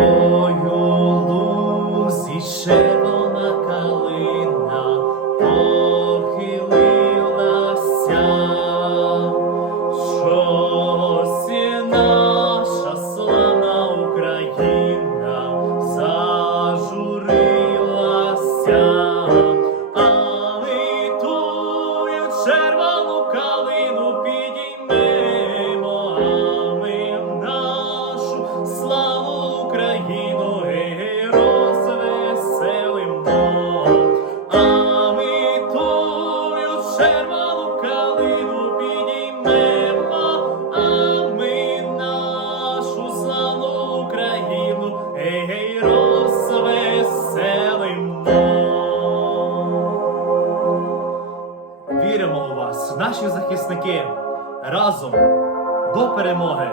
тою лузі червона калина похилилася, щось і наша славна Україна зажурилася, а ми тую червону калину підіймемо, а ми нашу славу Україну розвеселимо, а ми тую червону калину підіймемо, а ми нашу славу Україну розвеселимо. Віримо у вас, наші захисники, разом до перемоги!